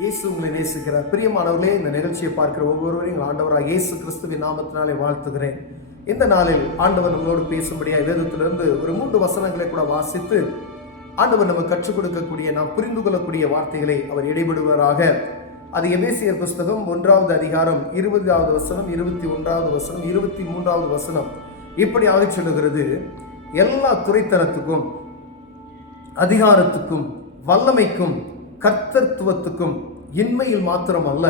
இயேசு உங்களை நேசிக்கிறார். பிரியமானவர்களே, இந்த நிகழ்ச்சியை பார்க்கிற ஒவ்வொருவரையும் ஆண்டவராக இயேசு கிறிஸ்துவின் நாமத்தினாலே வாழ்த்துகிறேன். இந்த நாளில் ஆண்டவர் நம்மளோடு பேசும்படியாக வேதத்திலிருந்து ஒரு 3 வசனங்களை கூட வாசித்து ஆண்டவர் நமக்கு கற்றுக் கொடுக்கக்கூடிய, நாம் புரிந்து கொள்ளக்கூடிய வார்த்தைகளை அவர் இடைபடுவராக. அது எபேசியர் புஸ்தகம் 1வது அதிகாரம் 20வது வசனம், 21வது வசனம், 23வது வசனம் இப்படியாக சொல்லுகிறது: எல்லா துரைத்தனத்துக்கும், அதிகாரத்துக்கும், வல்லமைக்கும், கர்த்தத்துவத்துக்கும் இன்மையில் மாத்திரமல்ல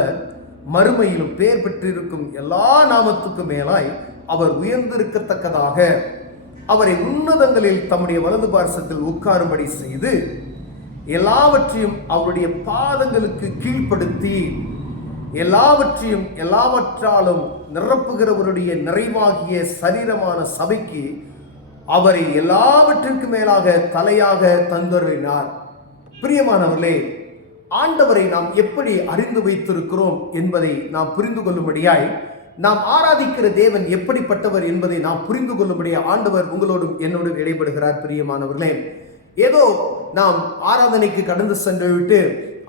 மறுமையிலும் பெயர் பெற்றிருக்கும் எல்லா நாமத்துக்கும் மேலாய் அவர் உயர்ந்திருக்கத்தக்கதாக அவரை உன்னதங்களில் தம்முடைய வலது பார்சத்தில் உட்காரும்படி செய்து எல்லாவற்றையும் அவருடைய பாதங்களுக்கு கீழ்ப்படுத்தி எல்லாவற்றையும் எல்லாவற்றாலும் நிரப்புகிறவருடைய நிறைவாகிய சரீரமான சபைக்கு அவரை எல்லாவற்றிற்கு மேலாக தலையாக தந்தருளினார். பிரியமானவர்களே, ஆண்டவரை நாம் எப்படி அறிந்து வைத்திருக்கிறோம் என்பதை நாம் புரிந்து கொள்ளும்படியாய், நாம் ஆராதிக்கிற தேவன் எப்படிப்பட்டவர் என்பதை நாம் புரிந்து கொள்ளும்படியாய் ஆண்டவர் உங்களோடும் என்னோடும் இடைபடுகிறார். பிரியமானவர்களே, ஏதோ நாம் ஆராதனைக்கு கடந்து சென்று விட்டு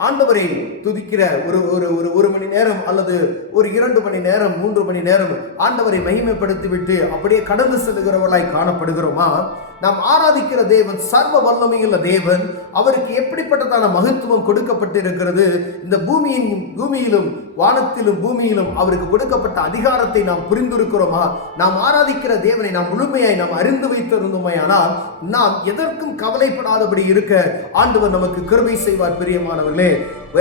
ஆண்டவரை துதிக்கிற ஒரு மணி நேரம் அல்லது ஒரு 2 மணி நேரம் 3 மணி நேரம் ஆண்டவரை மகிமைப்படுத்தி விட்டு அப்படியே கடந்து செல்கிறவர்களாய் காணப்படுகிறோமா? நாம் ஆராதிக்கிற தேவன் சர்வ வல்லமையுள்ள தேவன். அவருக்கு எப்படிப்பட்டதான மகத்துவம் கொடுக்கப்பட்டிருக்கிறது. இந்த பூமியிலும் வானத்திலும் பூமியிலும் அவருக்கு கொடுக்கப்பட்ட அதிகாரத்தை நாம் புரிந்திருக்கிறோமா? நாம் ஆராதிக்கிற தேவனை நாம் முழுமையாய் நாம் அறிந்து வைத்திருந்தோமையானால் நாம் எதற்கும் கவலைப்படாதபடி இருக்க ஆண்டவர் நமக்கு கிருபை செய்வார். பிரியமானவர்களே,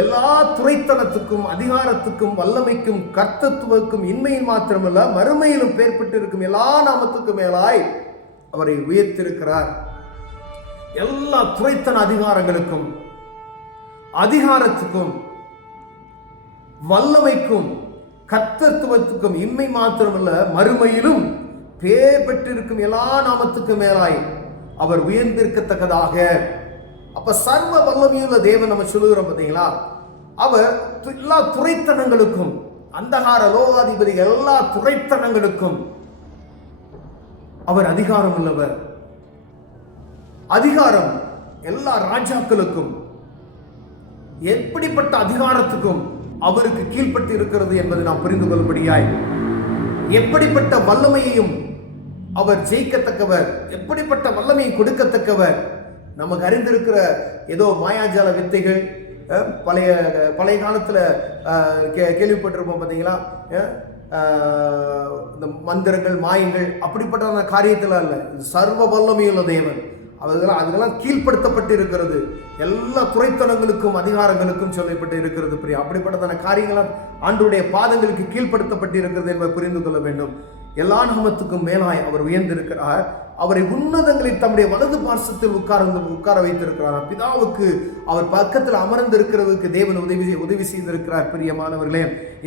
எல்லா துரைத்தனத்துக்கும், அதிகாரத்துக்கும், வல்லமைக்கும், கர்த்தத்துவக்கும் இன்மையில் மாத்திரமல்ல மறுமையிலும் பெயர் பெற்றிருக்கும் எல்லா நாமத்துக்கும் மேலாய் அவரை உயர்த்திருக்கிறார். எல்லா துரைத்தன அதிகாரங்களுக்கும், அதிகாரத்துக்கும், வல்லமைக்கும், கர்த்தத்துவத்துக்கும் இன்மை மாத்திரமல்ல மறுமையிலும் பெயர் பெற்றிருக்கும் எல்லா நாமத்துக்கும் மேலாய் அவர் உயர்ந்திருக்கத்தக்கதாக. அப்ப சர்வ வல்லமையுள்ள தேவன் நம்ம சொல்லுகிறோம் பார்த்தீங்களா? அவர் எல்லா துரைத்தனங்களுக்கும், அந்தகார லோகாதிபதி எல்லா துரைத்தனங்களுக்கும் அவர் அதிகாரம் உள்ளவர். அதிகாரம் எல்லா ராஜாக்களுக்கும், எப்படிப்பட்ட அதிகாரத்துக்கும் அவருக்கு கீழ்பட்டு இருக்கிறது என்பதை நாம் புரிந்து கொள்ளும்படியாய், எப்படிப்பட்ட வல்லமையையும் அவர் ஜெயிக்கத்தக்கவர், எப்படிப்பட்ட வல்லமையை கொடுக்கத்தக்கவர். நமக்கு அறிந்திருக்கிற ஏதோ மாயாஜால வித்தைகள், பழைய காலத்தில் கேள்விப்பட்டிருப்போம் பார்த்தீங்களா? இந்த மந்திரங்கள், மாயங்கள், அப்படிப்பட்ட காரியத்தில் அல்ல. சர்வ வல்லமையுள்ள தேவன். அதெல்லாம் கீழ்ப்படுத்தப்பட்டு இருக்கிறது. எல்லா துரைத்தனங்களுக்கும் அதிகாரங்களுக்கும் சொல்லப்பட்டு இருக்கிறது. அப்படிப்பட்டதான காரியங்களாம் ஆண்டவருடைய பாதங்களுக்கு கீழ்ப்படுத்தப்பட்டு இருக்கிறது என்பதை புரிந்து கொள்ள வேண்டும். எல்லா நாமத்துக்கும் மேலாய் அவர் உயர்ந்திருக்கிறார். அவரை உன்னதங்களில் தம்முடைய வலது பார்சத்தில் உட்கார வைத்திருக்கிறார். பிதாவுக்கு அவர் பக்கத்தில் அமர்ந்து இருக்கிறதுக்கு தேவன் உதவி செய்திருக்கிறார். பிரியமானவர்களே,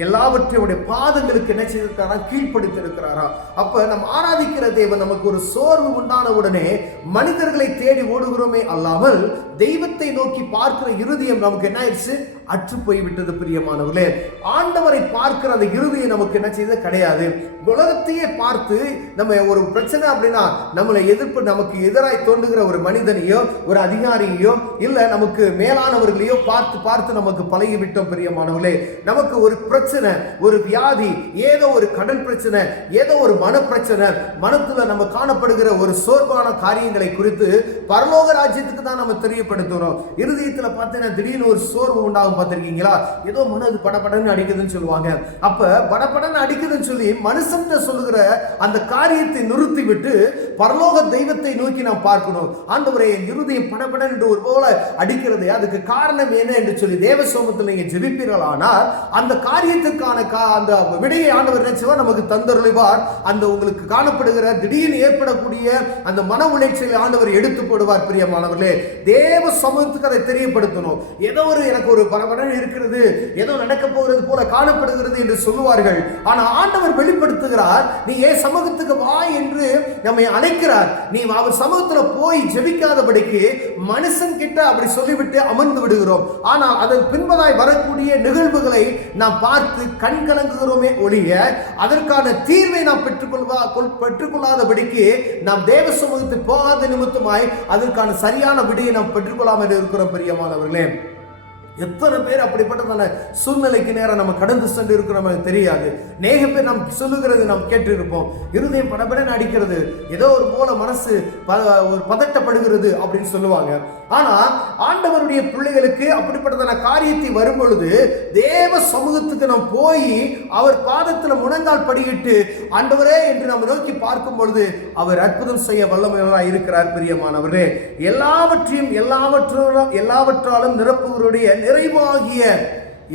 எல்லாவற்றையுடைய பாதங்களுக்கு என்ன செய்திருக்கிறாரா? கீழ்ப்படுத்தியிருக்கிறாரா? அப்ப நம்ம ஆராதிக்கிற தேவன் நமக்கு ஒரு சோர்வு உண்டான உடனே மனிதர்களை தேடி ஓடுகிறோமே அல்லாமல் தெய்வத்தை நோக்கி பார்க்கிற இருதயம் நமக்கு என்ன ஆயிடுச்சு? அற்று போய்விட்டது. பிரியமானவர்களே, ஆண்டவரை பார்க்கிற அந்த இருதயம் நமக்கு என்ன செய்தது? கிடையாது. உலகத்தையே பார்த்து நம்ம ஒரு பிரச்சனை அப்படின்னா நமக்கு எதிராய் தோன்றுகிற ஒரு மனிதனையோ ஒரு அதிகாரியோ இல்ல நமக்கு மேலானவர்களையோ பார்த்து நமக்கு பழகிவிட்டோம். பிரியமானவர்களே, நமக்கு ஒரு பிரச்சனை, ஒரு வியாதி, ஏதோ ஒரு கடன் பிரச்சனை, ஏதோ ஒரு மன பிரச்சனை, மனத்துல நம்ம காணப்படுகிற ஒரு சோர்வான காரியங்களை குறித்து பரலோக ராஜ்யத்துக்கு தான் நம்ம தெரியப்படுத்துறோம். இருதயத்துல பார்த்தீங்கன்னா திடீர்னு ஒரு சோர்வு உண்டாகும். பார்த்திருக்கீங்களா? ஏதோ மனது படபடன்னு அடிக்குதுன்னு சொல்லுவாங்க. அப்ப படபடன்னு அடிக்குதுன்னு சொல்லி மனுஷன் சொல்லுகிற அந்த காரியத்தை நிறுத்தி விட்டு பரலோக தெய்வத்தை நோக்கி நாம் பார்க்கணும். ஆண்டவரே, இருதயம் படபடன் என்று ஒரு போல அடிக்கிறது, அதுக்கு காரணம் என்ன என்று சொல்லி தேவ சமூகத்தில் நீங்க ஜெபிப்பீர்களானால் அந்த காரியத்துக்கான அந்த விடையை ஆண்டவர் நினைச்சவர் நமக்கு தந்தருளிவார். அந்த உங்களுக்கு காணப்படுகிற திடீர்னு ஏற்படக்கூடிய அந்த மன உளைச்சலை ஆண்டவர் எடுத்து போடுவார். பிரியமானவர்களே, தேவ சமூகத்துக்கு அதை தெரியப்படுத்தணும். ஏதோ எனக்கு ஒரு படபடன் இருக்கிறது, ஏதோ நடக்க போகிறது போல காணப்படுகிறது என்று சொல்லுவார்கள். ஆனா ஆண்டவர் வெளிப்படுத்துகிறார், நீ ஏன் சமூகத்துக்கு வா என்று நம்மை அழைக்கிறார். நீ அவர் சமூகத்தில் போய் ஜெபிக்காதபடிக்கு மனுஷன் கிட்ட அப்படி சொல்லிவிட்டு அமர்ந்து விடுகிறோம். ஆனால் அதன் பின்பதாய் வரக்கூடிய நிகழ்வுகளை நாம் பார்த்து கண் கலங்குகிறோமே ஒழிய அதற்கான தீர்வை நாம் பெற்றுக்கொள்ளாதபடிக்கு நாம் தேவ சமூகத்தில் போகாத நிமித்தமாய் அதற்கான சரியான விடையை நாம் பெற்றுக்கொள்ளாமல் இருக்கிறோம். பிரியமானவர்களே, எத்தனை பேர் அப்படிப்பட்டதான சூழ்நிலைக்கு நேரம் நம்ம கடந்து சென்று இருக்கிறோம் தெரியாது. நேக பேர் நாம் சொல்லுகிறது நாம் கேட்டிருப்போம். இருதயம் படபடன்னு அடிக்கிறது, ஏதோ ஒரு போல மனசு ஒரு பதட்டப்படுகிறது அப்படின்னு சொல்லுவாங்க. ஆனா ஆண்டவருடைய பிள்ளைகளுக்கு அப்படிப்பட்டதான காரியத்தை வரும் பொழுது தேவ சமூகத்துக்கு நாம் போய் அவர் பாதத்தில் முழங்கால் படியிட்டு ஆண்டவரே என்று நாம் நோக்கி பார்க்கும் பொழுது அவர் அற்புதம் செய்ய வல்லமையாக இருக்கிறார். பிரியமானவரே, எல்லாவற்றாலும் நிரப்புகிறவருடைய நிறைவாகிய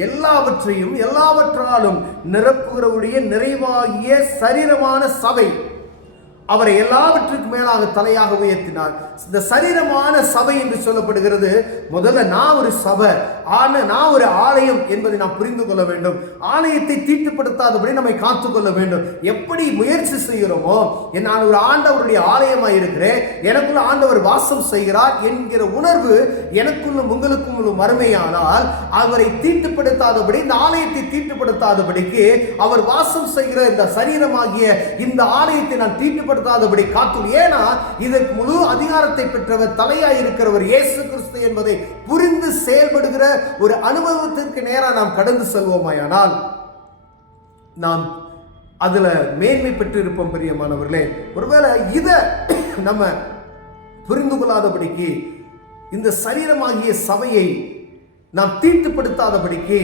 எல்லாவற்றாலும் நிரப்புகிறவருடைய நிறைவாகிய சரீரமான சபை அவரை எல்லாவற்றுக்கும் மேலாக தலையாக உயர்த்தினார். இந்த சரீரமான சபை என்று சொல்லப்படுகிறது. முதல்ல நான் ஒரு சபை, நான் ஒரு ஆலயம் என்பதை நாம் புரிந்து கொள்ள வேண்டும். ஆலயத்தை தீட்டுப்படுத்தாதபடி நம்மை காத்துக்கொள்ள வேண்டும். எப்படி முயற்சி செய்கிறோமோ, நான் ஒரு ஆண்டவருடைய ஆலயமாக இருக்கிறேன், எனக்குள்ள ஆண்டவர் வாசம் செய்கிறார் என்கிற உணர்வு எனக்குள்ளும் உங்களுக்கும் வறுமையானால் அவரை தீட்டுப்படுத்தாதபடி, இந்த ஆலயத்தை தீட்டுப்படுத்தாதபடிக்கு அவர் வாசம் செய்கிற இந்த சரீரமாகிய இந்த ஆலயத்தை நான் தீட்டுப்படுத்தாதபடி காத்துள். ஏன்னா இதற்கு முழு அதிகாரத்தை பெற்றவர், தலையாய் இருக்கிறவர் இயேசு கிறிஸ்து என்பதை புரிந்து செயல்படுகிற ஒரு அனுபவத்திற்கு நேரா நாம் கடந்து செல்வோமாயானால் நாம் அதுல மேன்மை பெற்று இருப்போம். பிரியமானவர்களே, ஒருவேளை இத நம்ம புரிந்து கொள்ளாதபடிக்கு, இந்த சரீரமாகிய சபையை நாம் தீட்டுப்படுத்தாதபடிக்கு,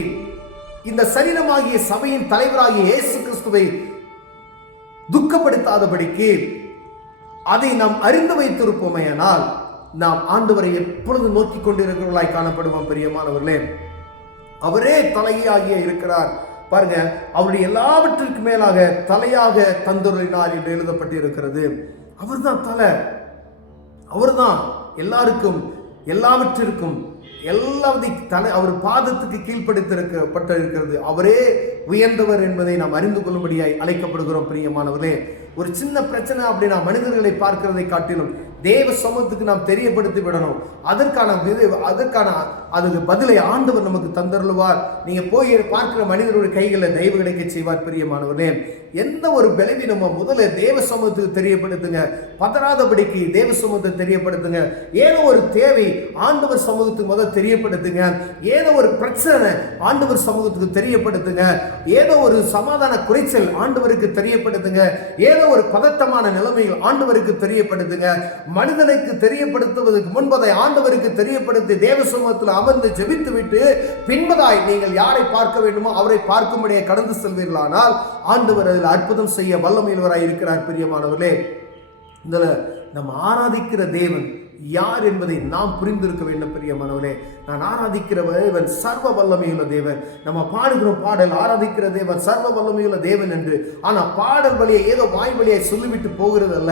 இந்த சரீரமாகிய சபையின் தலைவராகிய இயேசு கிறிஸ்துவை துக்கப்படுத்தாதபடிக்கு அதை நாம் அறிந்து வைத்திருப்போமையானால் நாம் ஆண்டவரை எப்பொழுது நோக்கி கொண்டிருக்கிறவர்களாய் காணப்படுவோம். பிரியமானவர்களே, அவரே தலையாகிய இருக்கிறார். பாருங்க, அவருடைய எல்லாவற்றிற்கு மேலாக தலையாக தந்துள்ளார் என்று எழுதப்பட்டு இருக்கிறது. அவர்தான் தலை, அவர்தான் எல்லாருக்கும் எல்லாவற்றிற்கும் எல்லாவற்றையும் தலை, அவர் பாதத்துக்கு கீழ்ப்படுத்திருக்கப்பட்டிருக்கிறது. அவரே உயர்ந்தவர் என்பதை நாம் அறிந்து கொள்ளும்படியாய் அழைக்கப்படுகிறோம். பிரியமானவர்களே, ஒரு சின்ன பிரச்சனை அப்படின்னா மனிதர்களை பார்க்கிறதை காட்டிலும் தேவ சமூகத்துக்கு நாம் தெரியப்படுத்தி விடணும். அதற்கான அதுக்கு பதிலை ஆண்டவர் நமக்கு தந்தருள்வார். நீங்க போய் பார்க்கிற மனிதருடைய கைகளில் தயவு கிடைக்க செய்வார். பிரியமானவர்களே, எந்த ஒரு பலவீனமோ முதல்ல தேவ சமூகத்துக்கு தெரியப்படுத்துங்க. பதறாதபடிக்கு தேவ சமூகத்தை தெரியப்படுத்துங்க. ஏதோ ஒரு தேவை ஆண்டவர் சமூகத்துக்கு முதல் தெரியப்படுத்துங்க. ஏதோ ஒரு பிரச்சனை ஆண்டவர் சமூகத்துக்கு தெரியப்படுத்துங்க. ஏதோ ஒரு சமாதான குறைச்சல் ஆண்டவருக்கு தெரியப்படுத்துங்க. ஏதோ ஒரு பதட்டமான நிலைமைகள் ஆண்டவருக்கு தெரியப்படுத்துங்க. மனிதனுக்கு தெரியப்படுத்துவதற்கு முன்பதை ஆண்டவருக்கு தெரியப்படுத்தி தேவ சமூகத்தில் அமர்ந்து ஜெபித்து விட்டு பின்பதாய் நீங்கள் யாரை பார்க்க வேண்டுமோ அவரை பார்க்கும்படியே கடந்து செல்வீர்களானால் ஆண்டவர் அதில் அற்புதம் செய்ய வல்லமையுள்ளவராய் இருக்கிறார். பிரியமானவர்களே, இதுல நம்ம ஆராதிக்கிற தேவன் யார் என்பதை நாம் புரிந்திருக்க வேண்டும். பிரியமானவர்களே, நான் ஆராதிக்கிற தேவன் சர்வ வல்லமையுள்ள தேவன். நம்ம பாடுகிறோம் பாடல், ஆராதிக்கிற தேவன் சர்வ வல்லமையுள்ள தேவன் என்று. ஆனா பாடல் வழியை ஏதோ வாய் வழியை சொல்லிவிட்டு போகிறது அல்ல,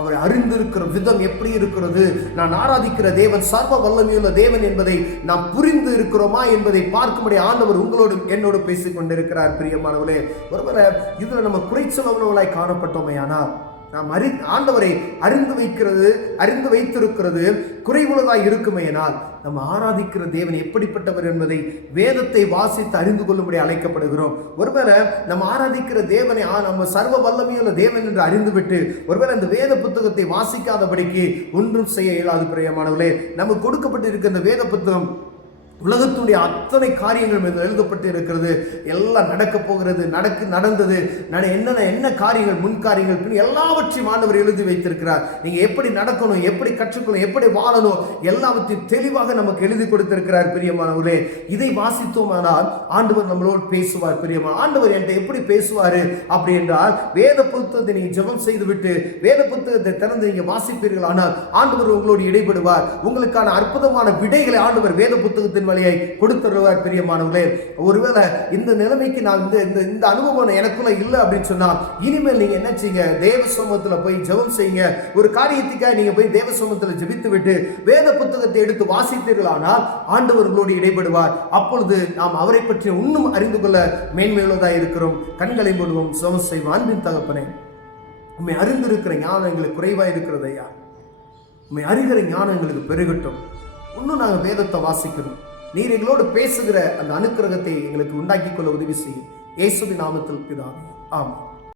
அவர் அறிந்திருக்கிற விதம் எப்படி இருக்கிறது. நான் ஆராதிக்கிற தேவன் சர்வ வல்லமையுள்ள தேவன் என்பதை நாம் புரிந்து இருக்கிறோமா என்பதை பார்க்கும்படி ஆண்டவர் உங்களோடு என்னோடு பேசிக் கொண்டிருக்கிறார். பிரியமானவர்களே, ஒருவேளை இதுல நம்ம குறைச்சலவர்களாய் காணப்பட்டோமே, ஆனால் நாம் ஆண்டவரை அறிந்து வைத்திருக்கிறது குறைவுள்ளதாய் இருக்குமேனால் நம்ம ஆராதிக்கிற தேவன் எப்படிப்பட்டவர் என்பதை வேதத்தை வாசித்து அறிந்து கொள்ளும்படி அழைக்கப்படுகிறோம். ஒருவேளை நம்ம ஆராதிக்கிற தேவனை நம்ம சர்வ வல்லமையுள்ள தேவன் என்று அறிந்துவிட்டு ஒருவேளை அந்த வேத புத்தகத்தை வாசிக்காதபடிக்கு ஒன்றும் செய்ய இயலாது. பிரியமானவர்களே, நமக்கு கொடுக்கப்பட்டிருக்கிற இந்த வேத புத்தகம் உலகத்துடைய அத்தனை காரியங்கள் எழுதப்பட்டு இருக்கிறது. எல்லாம் நடக்க போகிறது, நடந்தது, என்ன காரியங்கள், முன் காரியங்கள், எல்லாவற்றையும் ஆண்டவர் எழுதி வைத்திருக்கிறார். நீங்க எப்படி நடக்கணும், எப்படி கற்றுக்கணும், எப்படி வாழணும், எல்லாவற்றையும் தெளிவாக நமக்கு எழுதி கொடுத்திருக்கிறார். பிரியமானவர்களே, இதை வாசித்தோமானால் ஆண்டவர் நம்மளோடு பேசுவார். பிரியமான ஆண்டவர் என்கிட்ட எப்படி பேசுவாரு அப்படி என்றால், வேத புத்தகத்தை நீங்க ஜெபம் செய்து விட்டு வேத புத்தகத்தை திறந்து நீங்க வாசிப்பீர்கள், ஆனால் ஆண்டவர் உங்களோடு இடைபடுவார். உங்களுக்கான அற்புதமான விடைகளை ஆண்டவர் வேத புத்தகத்தின் வழியை கொடுத்துருவார். பிரியமானவர்களே, ஒருவேளை இந்த நிலைமைக்கு நான் இந்த அனுபவம் எனக்குள்ள இல்லை அப்படின்னு சொன்னா இனிமேல் நீங்க என்ன செய்யுங்க, தேவ சமூகத்துல போய் ஜெபம் செய்யுங்க. ஒரு காரியத்துக்காக நீங்க போய் தேவ சமூகத்துல ஜெபித்து விட்டு வேத புத்தகத்தை எடுத்து வாசித்தீர்களானால் ஆண்டவர்களோடு இடைபடுவார். அப்பொழுது நாம் அவரை பற்றி இன்னும் அறிந்து கொள்ள மேன்மையுள்ளதாக இருக்கிறோம். கண்களை மூடுவோம், ஜெபம் செய்வோம். அன்பின் தகப்பனே, உண்மை அறிந்திருக்கிற ஞானம் எங்களுக்கு குறைவா இருக்கிறது ஐயா. உண்மை அறிகிற ஞானம் எங்களுக்கு பெருகட்டும். இன்னும் நாங்கள் வேதத்தை வாசிக்கணும். நீர் எங்களோடு பேசுகிற அந்த அனுக்கிரகத்தை எங்களுக்கு உண்டாக்கி கொள்ள உதவி செய்யும். இயேசுவின் நாமத்தில் பிதாவே, ஆமென்.